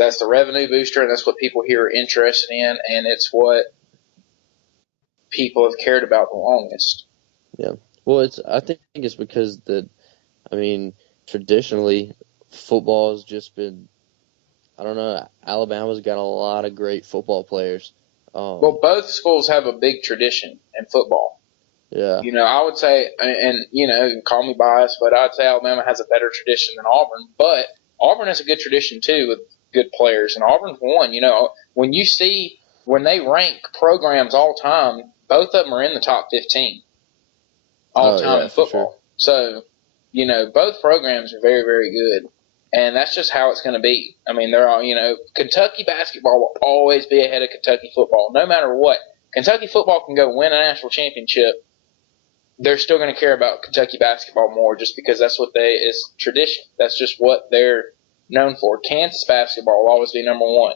That's the revenue booster, and that's what people here are interested in, and it's what people have cared about the longest. Yeah. Well, I think it's because traditionally, football has just been, I don't know, Alabama's got a lot of great football players. Well, both schools have a big tradition in football. Yeah. I would say, and you can call me biased, but I'd say Alabama has a better tradition than Auburn. But Auburn has a good tradition too with good players, and Auburn's won. When they rank programs all time, both of them are in the top 15 all time in football. Sure. So, both programs are very, very good. And that's just how it's going to be. I mean, they're all, Kentucky basketball will always be ahead of Kentucky football, no matter what. Kentucky football can go win a national championship. They're still going to care about Kentucky basketball more just because that's what is tradition. That's just what they're known for. Kansas basketball will always be number one.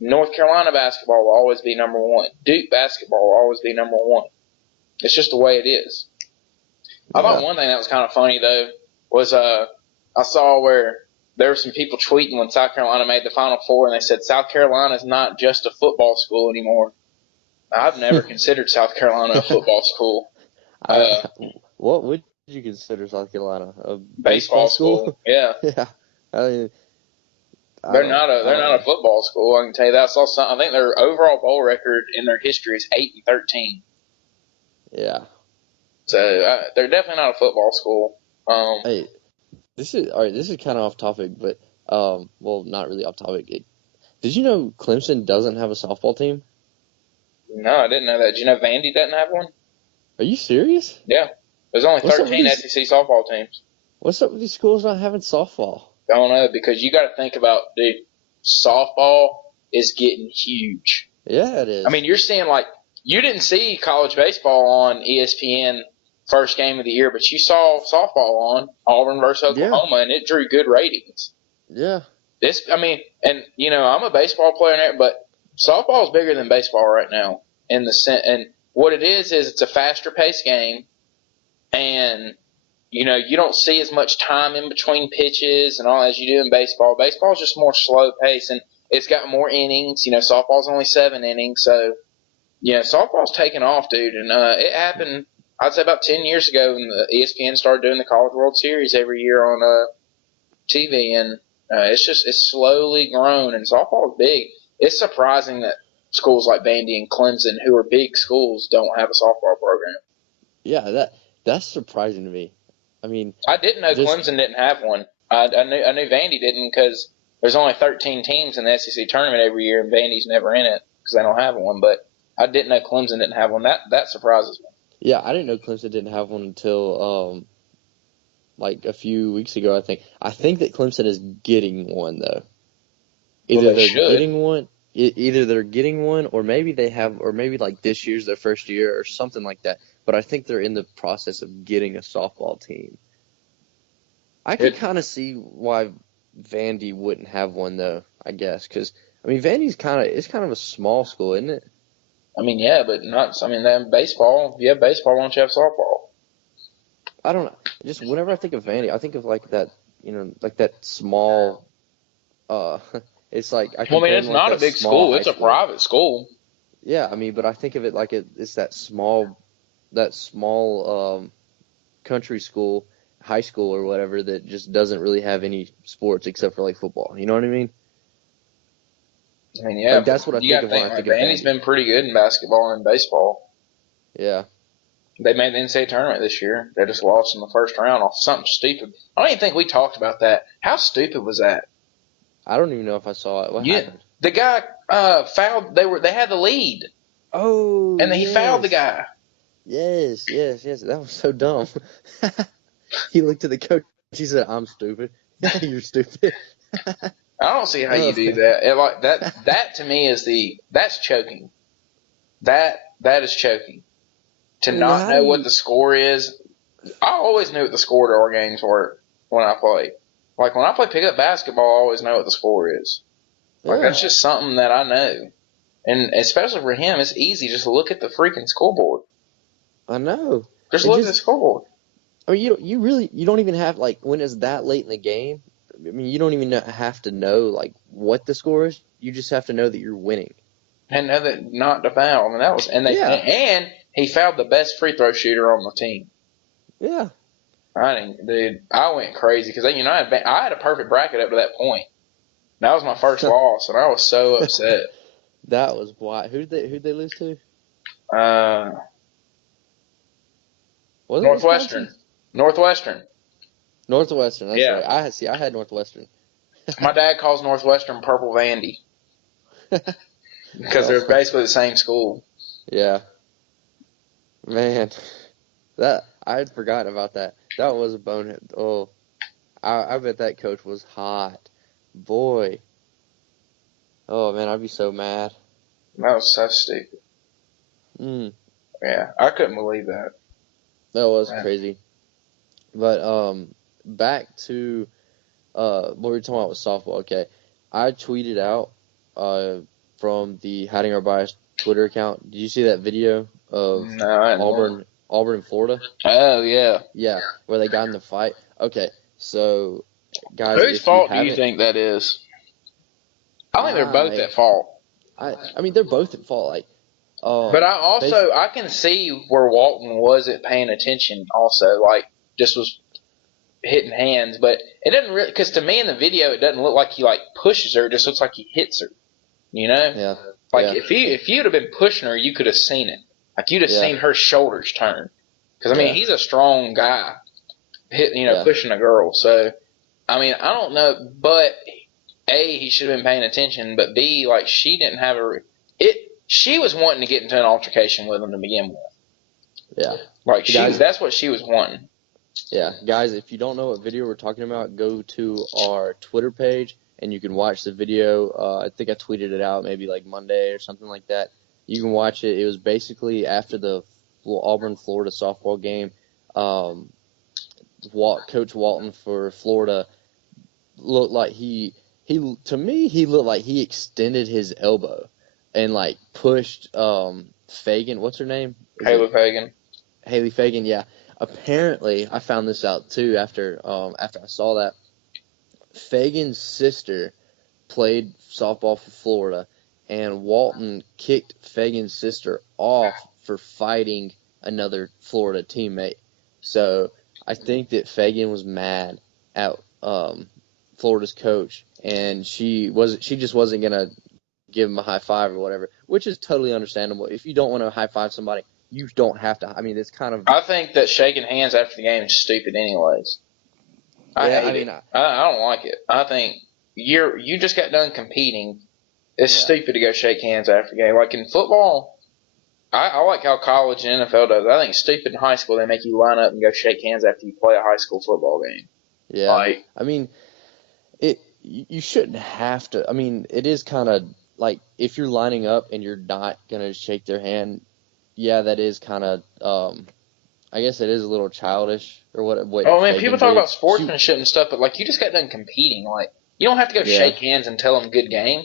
North Carolina basketball will always be number one. Duke basketball will always be number one. It's just the way it is. I thought one thing that was kind of funny, though, was I saw where there were some people tweeting when South Carolina made the Final Four, and they said South Carolina is not just a football school anymore. I've never considered South Carolina a football school. What would you consider South Carolina? A baseball school? Yeah. Yeah. They're not a football school. I can tell you that. I think their overall bowl record in their history is 8-13. Yeah. So they're definitely not a football school. Hey, this is kind of off topic, but not really off topic. Did you know Clemson doesn't have a softball team? No, I didn't know that. Did you know Vandy doesn't have one? Are you serious? Yeah. There's only 13 SEC softball teams. What's up with these schools not having softball? I don't know, because you got to think about, dude, softball is getting huge. Yeah, it is. I mean, you're seeing, you didn't see college baseball on ESPN first game of the year, but you saw softball on Auburn versus Oklahoma, and it drew good ratings. Yeah. I'm a baseball player in there, but softball is bigger than baseball right now. And what it is it's a faster paced game, and you don't see as much time in between pitches and all as you do in baseball. Baseball is just more slow paced, and it's got more innings. Softball's only 7 innings, so softball's taking off, dude. And it happened, I'd say, about 10 years ago when the ESPN started doing the College World Series every year on TV, and it's slowly grown, and softball is big. It's surprising that schools like Vandy and Clemson, who are big schools, don't have a softball program. Yeah, that's surprising to me. I mean, I didn't know Clemson didn't have one. I knew Vandy didn't because there's only 13 teams in the SEC tournament every year, and Vandy's never in it because they don't have one. But I didn't know Clemson didn't have one. That surprises me. Yeah, I didn't know Clemson didn't have one until a few weeks ago. I think that Clemson is getting one though. Either they're getting one, or maybe they have, or maybe this year's their first year or something like that. But I think they're in the process of getting a softball team. I could kind of see why Vandy wouldn't have one, though, I guess. Because, Vandy's kind of a small school, isn't it? Yeah, but not – they have baseball. If you have baseball, why don't you have softball? I don't know. Just whenever I think of Vandy, I think of that, that small it's like – it's not a big school. It's a private school. Yeah, but I think of it like it's that small country school, high school or whatever that just doesn't really have any sports except for football. You know what I mean? Yeah. That's what I think of when I think of Vandy. Vandy's been pretty good in basketball and baseball. Yeah. They made the NCAA Tournament this year. They just lost in the first round off something stupid. I don't even think we talked about that. How stupid was that? I don't even know if I saw it. What happened? The guy fouled. They had the lead. Oh, and then he fouled the guy. Yes. That was so dumb. He looked at the coach. He said, "I'm stupid." You're stupid. I don't see how you do that. That to me that's choking. That is choking. To not know what the score is. I always knew what the score to our games were when I played. When I play pickup basketball, I always know what the score is. That's just something that I know. And especially for him, it's easy. Just look at the freaking scoreboard. I know. Just look at the scoreboard. You don't even have when it's that late in the game. mean, you don't even have to know like what the score is. You just have to know that you're winning. And know that not to foul. I mean, that was and he fouled the best free throw shooter on the team. Yeah. I went crazy because I had a perfect bracket up to that point. That was my first loss, and I was so upset. That was wild. Who'd they lose to? Was it Northwestern. Wisconsin? Northwestern. That's right. I had Northwestern. My dad calls Northwestern Purple Vandy because they're basically the same school. Yeah. Man, that I had forgotten about that. That was a bonehead. Oh, I bet that coach was hot. Boy. Oh, man, I'd be so mad. That was so stupid. Yeah, I couldn't believe that. That was crazy. But back to what we were talking about with softball. Okay, I tweeted out from the Hiding Our Bias Twitter account. Did you see that video of Auburn, Florida? Oh yeah. Yeah, where they got in the fight. Okay, so guys, whose fault do you think that is? I think they're both at fault. I mean, they're both at fault. Like, but I can see where Walton wasn't paying attention. Also, like, just was hitting hands, but it doesn't really, because to me in the video it doesn't look like he like pushes her. It just looks like he hits her. You know? Yeah. Like if you'd have been pushing her, you could have seen it. Like you'd have seen her shoulders turn. Because I mean, he's a strong guy, pushing a girl. So I mean, I don't know, but A, he should have been paying attention, but B, like she didn't have she was wanting to get into an altercation with him to begin with. Yeah. Like that's what she was wanting. Yeah, guys, if you don't know what video we're talking about, go to our Twitter page and you can watch the video. I think I tweeted it out maybe like Monday or something like that. You can watch it. It was basically after the Auburn-Florida softball game. Coach Walton for Florida looked like to me, he looked like he extended his elbow and like pushed Fagan. What's her name? Haley Fagan, yeah. Apparently, I found this out too after I saw that. Fagan's sister played softball for Florida, and Walton kicked Fagan's sister off for fighting another Florida teammate. So I think that Fagan was mad at Florida's coach, and she just wasn't gonna give him a high five or whatever, which is totally understandable. If you don't want to high five somebody, you don't have to. I mean, it's kind of. I think that shaking hands after the game is stupid, anyways. I hate it. I don't like it. I think you just got done competing. It's stupid to go shake hands after the game. Like in football, I like how college and NFL does. I think it's stupid in high school. They make you line up and go shake hands after you play a high school football game. Yeah. I mean, you shouldn't have to. I mean, it is kind of like if you're lining up and you're not gonna shake their hand. Yeah, that is kind of, I guess it is a little childish or what. Oh, man, people talk about sportsmanship and stuff, but like you just got done competing. Like you don't have to go shake hands and tell them good game.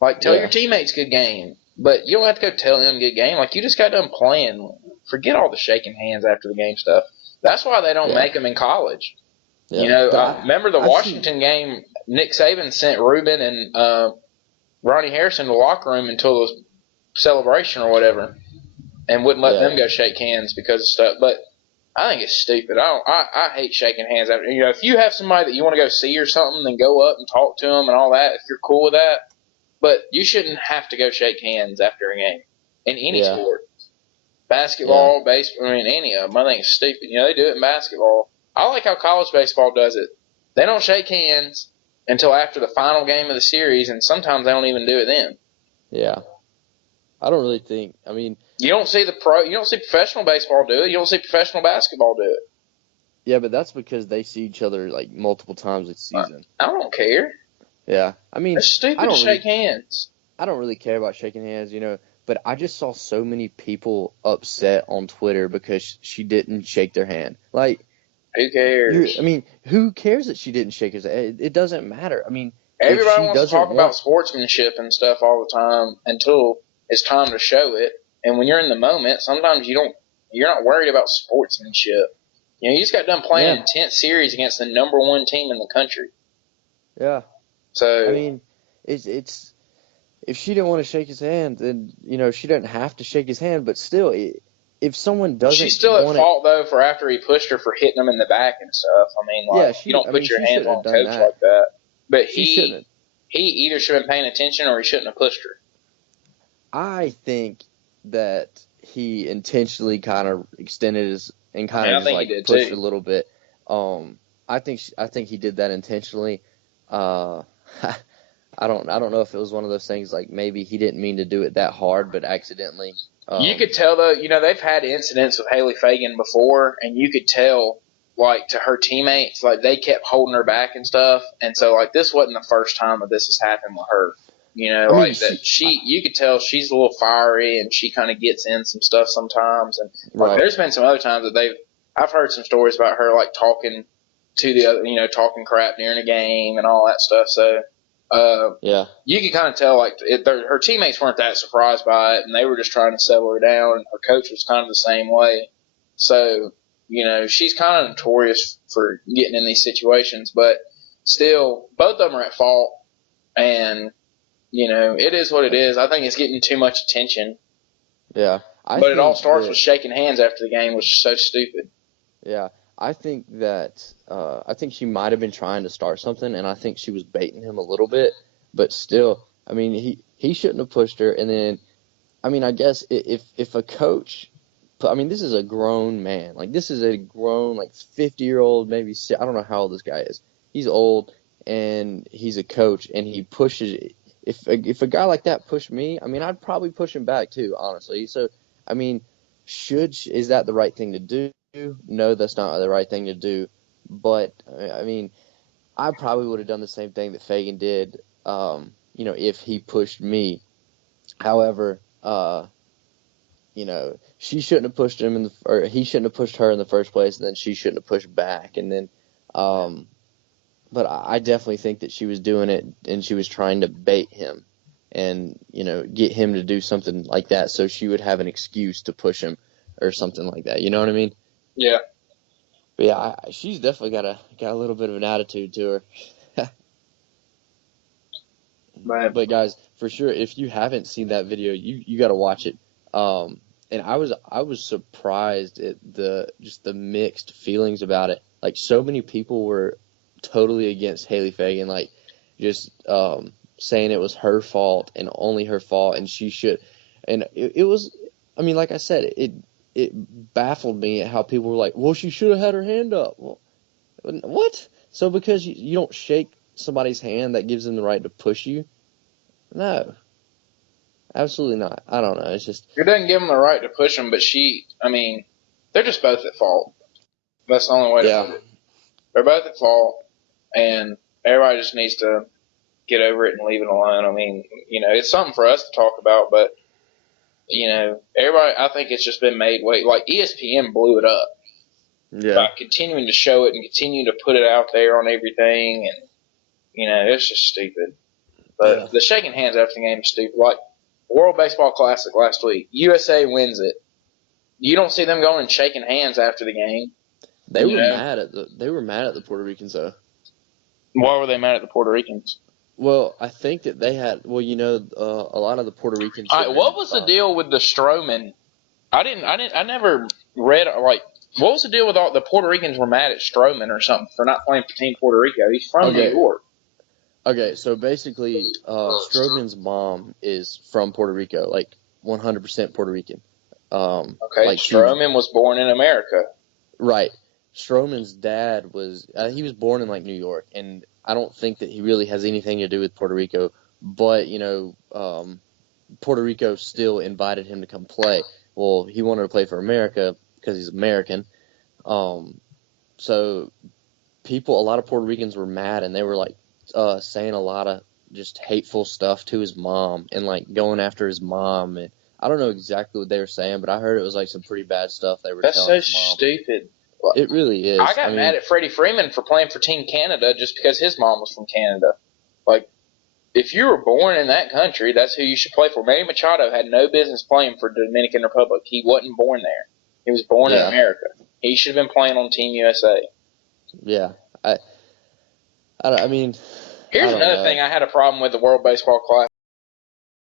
Like tell your teammates good game, but you don't have to go tell them good game. Like you just got done playing. Forget all the shaking hands after the game stuff. That's why they don't make them in college. Yeah. You know, remember the Washington game? Nick Saban sent Ruben and Ronnie Harrison to the locker room until the celebration or whatever. And wouldn't let them go shake hands because of stuff. But I think it's stupid. I hate shaking hands after. You know, if you have somebody that you want to go see or something, then go up and talk to them and all that. If you're cool with that, but you shouldn't have to go shake hands after a game in any sport. Basketball, baseball. I mean, any of them. I think it's stupid. You know, they do it in basketball. I like how college baseball does it. They don't shake hands until after the final game of the series, and sometimes they don't even do it then. Yeah, I don't really think. I mean. You don't see professional baseball do it. You don't see professional basketball do it. Yeah, but that's because they see each other like multiple times a season. I don't care. Yeah, I mean, it's stupid to shake hands. I don't really care about shaking hands, you know. But I just saw so many people upset on Twitter because she didn't shake their hand. Like, who cares? I mean, who cares that she didn't shake his hand? It doesn't matter. I mean, everybody wants to talk about sportsmanship and stuff all the time until it's time to show it. And when you're in the moment, sometimes you're not worried about sportsmanship. You know, you just got done playing an intense series against the number one team in the country. Yeah. So I mean, it's if she didn't want to shake his hand, then she doesn't have to shake his hand. But still, if someone doesn't she's still at want it, fault though for after he pushed her for hitting him in the back and stuff. I mean, yeah, like you don't put your she hands shouldn't on have a done coach that. like that. But She shouldn't. he either should have been paying attention or he shouldn't have pushed her. I think that he intentionally kind of extended his and kind of just he like did pushed too. a little bit. I think he did that intentionally. Uh, I don't know if it was one of those things like maybe he didn't mean to do it that hard, but accidentally. You could tell though, they've had incidents with Haley Fagan before, and you could tell like to her teammates, like they kept holding her back and stuff, and so like this wasn't the first time that this has happened with her. You could tell she's a little fiery and she kind of gets in some stuff sometimes, and like there's been some other times that I've heard some stories about her like talking to the other, talking crap during a game and all that stuff. So you could kind of tell like her teammates weren't that surprised by it, and they were just trying to settle her down. And her coach was kind of the same way. So she's kind of notorious for getting in these situations, but still, both of them are at fault, and it is what it is. I think it's getting too much attention. Yeah, but it all starts with shaking hands after the game, which is so stupid. Yeah, I think she might have been trying to start something, and I think she was baiting him a little bit. But still, I mean, he shouldn't have pushed her. And then, I mean, I guess if a coach, I mean, this is a grown man. Like this is a grown 50-year-old, maybe I don't know how old this guy is. He's old and he's a coach, and he pushes. If a guy like that pushed me, I mean, I'd probably push him back too, honestly. So, I mean, is that the right thing to do? No, that's not the right thing to do. But, I mean, I probably would have done the same thing that Fagan did, if he pushed me. However, she shouldn't have pushed him or he shouldn't have pushed her in the first place, and then she shouldn't have pushed back. And then, but I definitely think that she was doing it and she was trying to bait him and, get him to do something like that so she would have an excuse to push him or something like that. You know what I mean? Yeah. But yeah, she's definitely got a little bit of an attitude to her. But guys, for sure, if you haven't seen that video, you got to watch it. And I was surprised at the mixed feelings about it. Like so many people were totally against Haley Fagan, like just saying it was her fault and only her fault, and she should. And it was, I mean, like I said, it baffled me at how people were like, well, she should have had her hand up. Well, what? So because you don't shake somebody's hand, that gives them the right to push you? No. Absolutely not. I don't know. It's just... It doesn't give them the right to push them, but they're just both at fault. That's the only way to put it. They're both at fault, and everybody just needs to get over it and leave it alone. I mean, it's something for us to talk about, but everybody, I think it's just been made way. Like ESPN blew it up by continuing to show it and continue to put it out there on everything, and it's just stupid. But the shaking hands after the game is stupid. Like World Baseball Classic last week, USA wins it. You don't see them going and shaking hands after the game. They were mad at the Puerto Ricans though. Why were they mad at the Puerto Ricans? Well, I think that they had. Well, a lot of the Puerto Ricans. All right, what was the deal with the Stroman? I never read what was the deal with all the Puerto Ricans were mad at Stroman or something for not playing for Team Puerto Rico? He's from New York. Okay, so basically, Stroman's mom is from Puerto Rico, like 100% Puerto Rican. Stroman was born in America. Right. Stroman's dad he was born in New York, and I don't think that he really has anything to do with Puerto Rico, but, Puerto Rico still invited him to come play. Well, he wanted to play for America because he's American. So a lot of Puerto Ricans were mad, and they were saying a lot of just hateful stuff to his mom and going after his mom. And I don't know exactly what they were saying, but I heard it was some pretty bad stuff they were telling his mom. That's so stupid. It really is. I got mad at Freddie Freeman for playing for Team Canada just because his mom was from Canada. If you were born in that country, that's who you should play for. Manny Machado had no business playing for the Dominican Republic. He wasn't born there. He was born in America. He should have been playing on Team USA. Yeah. I mean, Here's another thing I had a problem with the World Baseball Classic.